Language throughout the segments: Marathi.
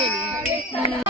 Ini.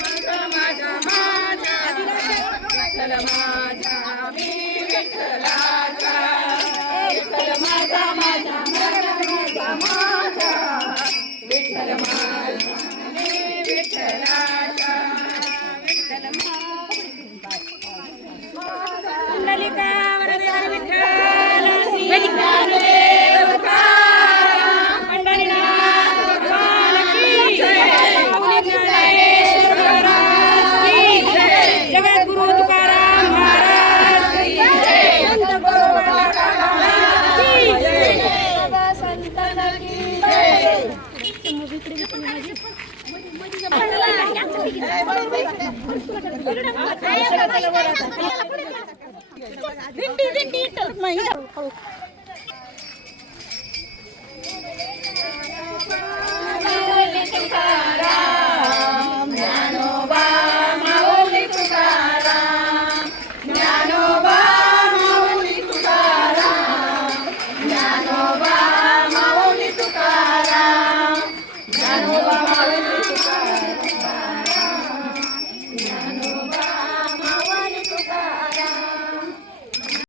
दिंडी दिंडी